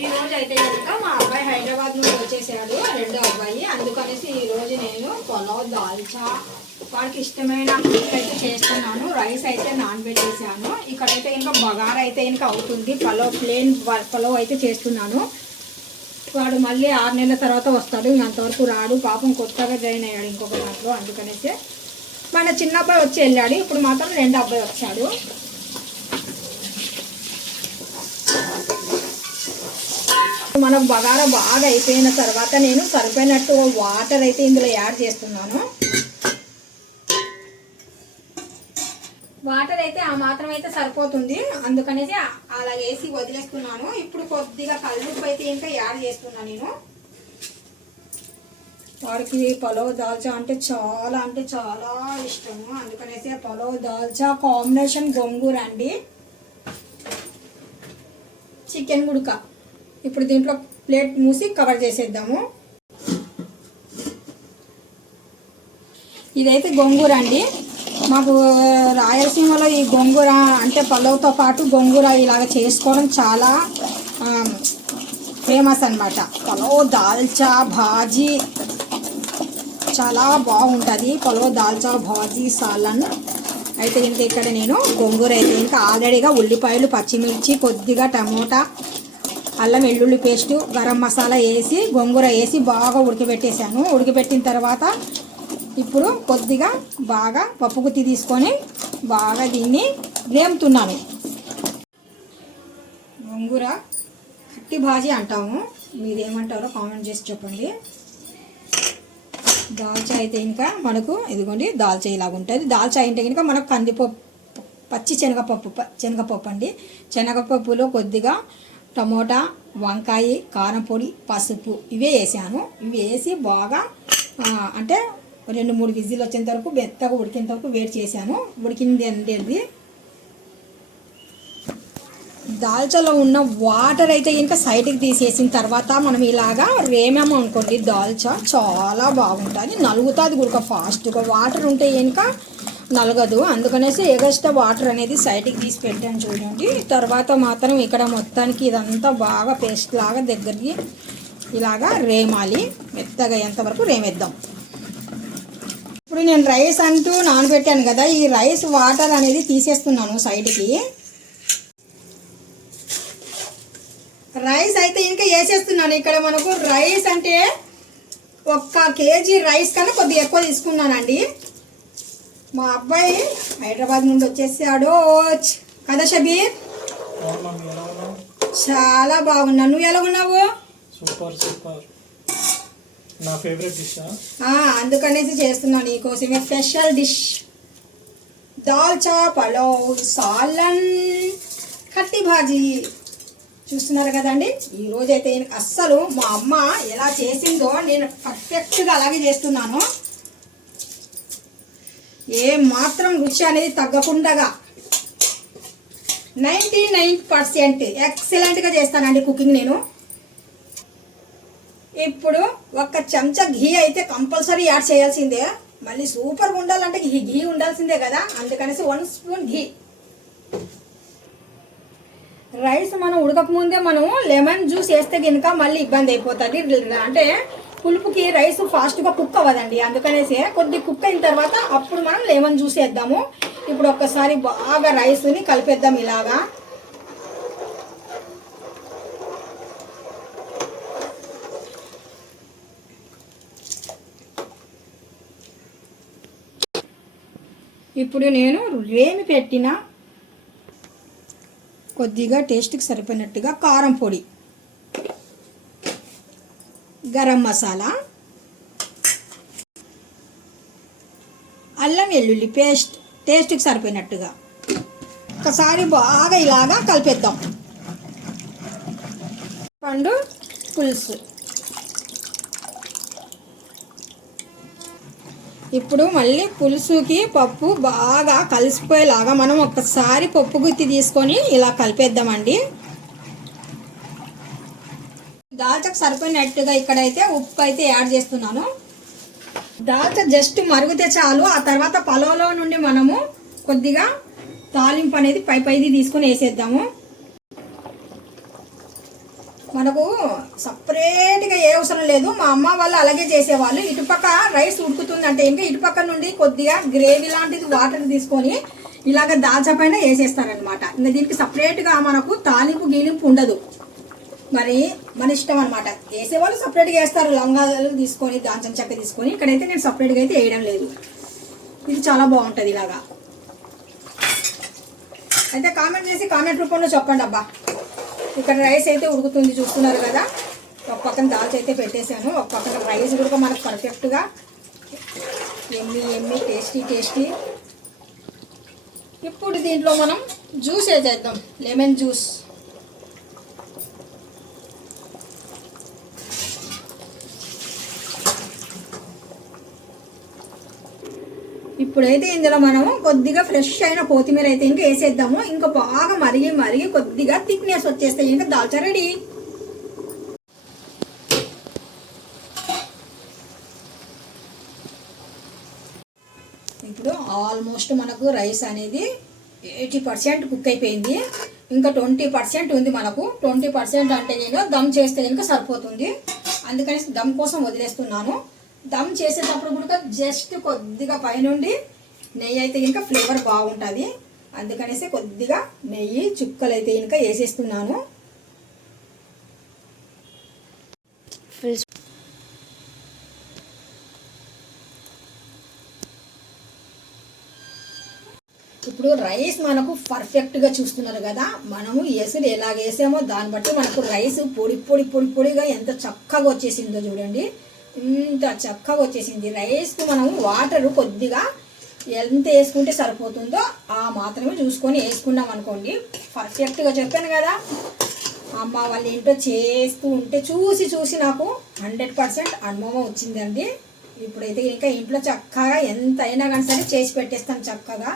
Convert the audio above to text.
ఈ రోజు అయితే కనుక మా అబ్బాయి హైదరాబాద్ నుండి వచ్చేసాడు, రెండో అబ్బాయి. అందుకనేసి ఈ రోజు నేను పులావ్ దాల్చా వాడికి ఇష్టమైన అయితే చేస్తున్నాను. రైస్ అయితే నానబెట్టేసాను. ఇక్కడైతే ఇంకా బగారా అయితే ఇంకా అవుతుంది. ప్లేన్ పులావ్ అయితే చేస్తున్నాను. వాడు మళ్ళీ 6 నెలల తర్వాత వస్తాడు, ఇంకంతవరకు రాడు. పాపం కొత్తగా జాయిన్ అయ్యాడు ఇంకొక దాంట్లో. అందుకనేసి మన చిన్న అబ్బాయి వచ్చి వెళ్ళాడు. ఇప్పుడు మాత్రం రెండో అబ్బాయి వచ్చాడు. మనం బగారా బాగా అయిపోయిన తర్వాత నేను సరిపోయినట్టు వాటర్ అయితే ఇందులో యాడ్ చేస్తున్నాను. వాటర్ అయితే ఆ మాత్రం అయితే సరిపోతుంది, అందుకనేసి అలా వేసి వదిలేస్తున్నాను. ఇప్పుడు కొద్దిగా కల్లుప్పు అయితే ఇంకా యాడ్ చేస్తున్నాను నేను. వాడికి పులావ్ దాల్చా అంటే చాలా ఇష్టము. అందుకనేసి పులావ్ దాల్చా కాంబినేషన్ గోంగూర అండి, చికెన్ గుడక. ఇప్పుడు దీంట్లో ప్లేట్ మూసి కవర్ చేసేద్దాము. ఇదైతే గోంగూర అండి. మాకు రాయలసీమలో ఈ గోంగూర అంటే పులావ్తో పాటు గోంగూర ఇలాగ చేసుకోవడం చాలా ఫేమస్ అన్నమాట. పులావ్ దాల్చా భాజీ చాలా బాగుంటుంది. పులావ్ దాల్చా భాజీ సాలన్ అయితే ఇంకా ఇక్కడ నేను గోంగూర అయితే ఇంకా ఆల్రెడీగా ఉల్లిపాయలు, పచ్చిమిర్చి, కొద్దిగా టమోటా, అల్లం వెల్లుల్లి పేస్టు, గరం మసాలా వేసి గోంగూర వేసి బాగా ఉడకబెట్టేసాను. ఉడకబెట్టిన తర్వాత ఇప్పుడు కొద్దిగా బాగా పప్పు గుత్తి తీసుకొని బాగా దీన్ని వేపుతున్నాను. గోంగూర కట్టి భాజీ అంటాము, మీరేమంటారో కామెంట్ చేసి చెప్పండి. దాల్చా అయితే ఇంకా మనకు ఇదిగోండి దాల్చా ఇలాగ ఉంటుంది. దాల్చా అంటే కనుక మనకు కందిపప్పు, పచ్చి శనగపప్పు అండి. శనగపప్పులో కొద్దిగా టమోటా, వంకాయ, కారం పొడి, పసుపు ఇవే వేసాను. ఇవి వేసి బాగా అంటే 2-3 విజిల్ వచ్చేంత వరకు మెత్తగా ఉడికేంత వరకు వేడి చేశాను. ఉడికింది అనేది దాల్చాలో ఉన్న వాటర్ అయితే ఇంకా సైడ్కి తీసేసిన తర్వాత మనం ఇలాగా వేమాము అనుకోండి, దాల్చా చాలా బాగుంటుంది, నలుగుతుంది కూడా ఫాస్ట్గా. వాటర్ ఉంటే ఇంకా నలగదు, అందుకనేసి ఎగస్ట్రా వాటర్ అనేది సైడ్కి తీసి పెట్టాను చూడండి. తర్వాత మాత్రం ఇక్కడ మొత్తానికి ఇదంతా బాగా పేస్ట్ లాగా దగ్గరికి ఇలాగా రేమాలి, మెత్తగా ఎంతవరకు రేమేద్దాం. ఇప్పుడు నేను రైస్ అంటూ నానబెట్టాను కదా, ఈ రైస్ వాటర్ అనేది తీసేస్తున్నాను సైడ్కి. రైస్ అయితే ఇంకా వేసేస్తున్నాను. ఇక్కడ మనకు రైస్ అంటే 1 కేజీ రైస్ కన్నా కొద్దిగా ఎక్కువ తీసుకున్నానండి. మా అబ్బాయి హైదరాబాద్ నుండి వచ్చేసాడు కదా షబీర్. చాలా బాగున్నా, నువ్వు ఎలా ఉన్నావు? సూపర్ నా ఫేవరెట్ డిష్. అందుకనేసి చేస్తున్నాను నీకోసమే స్పెషల్ డిష్ దాల్చా పులావ్ సాలన్ కట్టి భాజీ. చూస్తున్నారు కదండి. ఈరోజు అయితే అస్సలు మా అమ్మ ఎలా చేసిందో నేను పర్ఫెక్ట్గా అలాగే చేస్తున్నాను. ఏ మాత్రం రుచి అనేది తగ్గకుండా 99% ఎక్సలెంట్గా చేస్తానండి కుకింగ్ నేను. ఇప్పుడు 1 చెంచా ఘీ అయితే కంపల్సరీ యాడ్ చేయాల్సిందే. మళ్ళీ సూపర్గా ఉండాలంటే ఘీ ఉండాల్సిందే కదా, అందుకనేసి 1 స్పూన్ ఘీ. రైస్ మనం ఉడకకముందే మనం లెమన్ జ్యూస్ వేస్తే కనుక మళ్ళీ ఇబ్బంది అయిపోతుంది. అంటే పులుపుకి రైస్ ఫాస్ట్గా కుక్ అవ్వదండి, అందుకనేసి కొద్ది కుక్ అయిన తర్వాత అప్పుడు మనం లెమన్ జ్యూస్ వేద్దాము. ఇప్పుడు ఒక్కసారి బాగా రైస్ని కలిపేద్దాం ఇలాగా. ఇప్పుడు నేను రేమి పెట్టిన కొద్దిగా టేస్ట్కి సరిపోయినట్టుగా కారం పొడి, గరం మసాలా, అల్లం వెల్లుల్లి పేస్ట్ టేస్ట్కి సరిపోయినట్టుగా ఒకసారి బాగా ఇలాగా కలిపేద్దాం. పండు పులుసు. ఇప్పుడు మళ్ళీ పులుసుకి పప్పు బాగా కలిసిపోయేలాగా మనం ఒక్కసారి పప్పు గుత్తి తీసుకొని ఇలా కలిపేద్దామండి. దాల్చకు సరిపోయినట్టుగా ఇక్కడైతే ఉప్పు అయితే యాడ్ చేస్తున్నాను. దాల్చా జస్ట్ మరుగుతే చాలు. ఆ తర్వాత పలావ్లో నుండి మనము కొద్దిగా తాలింపు అనేది పైది తీసుకొని వేసేద్దాము. మనకు సపరేట్గా ఏ అవసరం లేదు. మా అమ్మ వాళ్ళు అలాగే చేసేవాళ్ళు. ఇటుపక్క రైస్ ఉడుకుతుందంటే ఇంకా ఇటుపక్క నుండి కొద్దిగా గ్రేవీ లాంటిది వాటర్ తీసుకొని ఇలాగ దాల్చా పైన వేసేస్తారనమాట. ఇంకా దీనికి సపరేట్గా మనకు తాలింపు గీలింపు ఉండదు. మరి మన ఇష్టం అనమాట. వేసేవాళ్ళు సపరేట్గా వేస్తారు, లవంగాలు తీసుకొని దాల్చిన చెక్క తీసుకొని. ఇక్కడైతే నేను సపరేట్గా అయితే వేయడం లేదు. ఇది చాలా బాగుంటుంది ఇలాగా. అయితే కామెంట్ చేసి కామెంట్ రూపంలో చెప్పండి అబ్బా. ఇక్కడ రైస్ అయితే ఉడుకుతుంది చూస్తున్నారు కదా. ఒక పక్కన దాల్చి అయితే పెట్టేశాను, ఒక పక్కన రైస్ కూడా మనకు పర్ఫెక్ట్గా ఎమ్మి టేస్టీ. ఇప్పుడు దీంట్లో మనం జ్యూస్ వేసేద్దాం, లెమన్ జ్యూస్. ఇప్పుడైతే ఇందులో మనము కొద్దిగా ఫ్రెష్ అయిన కొత్తిమీర అయితే ఇంకా వేసేద్దాము. ఇంకా బాగా మరిగి కొద్దిగా థిక్నెస్ వచ్చేస్తే ఇంకా దాల్చా రెడీ. ఇప్పుడు ఆల్మోస్ట్ మనకు రైస్ అనేది 80% కుక్ అయిపోయింది. ఇంకా 20% ఉంది మనకు. 20% అంటే ఇంకా దమ్ చేస్తే ఇంకా సరిపోతుంది. అందుకని దమ్ కోసం వదిలేస్తున్నాను. దమ్ చేసేటప్పుడు కూడా జస్ట్ కొద్దిగా పైనుండి నెయ్యి అయితే ఇంకా ఫ్లేవర్ బాగుంటుంది. అందుకనేసి కొద్దిగా నెయ్యి చుక్కలు అయితే ఇంకా వేసేస్తున్నాను. ఇప్పుడు రైస్ మనకు పర్ఫెక్ట్గా చూస్తున్నారు కదా. మనము ఎసురు ఎలాగ వేసామో దాన్ని బట్టి మనకు రైస్ పొడిగా ఎంత చక్కగా వచ్చేసిందో చూడండి. ఇంత చక్కగా వచ్చేసింది. రైస్కు మనము వాటర్ కొద్దిగా ఎంత వేసుకుంటే సరిపోతుందో ఆ మాత్రమే చూసుకొని వేసుకున్నాం అనుకోండి. పర్ఫెక్ట్గా చెప్పాను కదా. అమ్మ వాళ్ళు ఏంటో చేస్తూ ఉంటే చూసి నాకు 100% అనుభవం వచ్చిందండి. ఇప్పుడైతే ఇంకా ఇంట్లో చక్కగా ఎంత అయినా కానీ సరే చేసి పెట్టేస్తాను చక్కగా.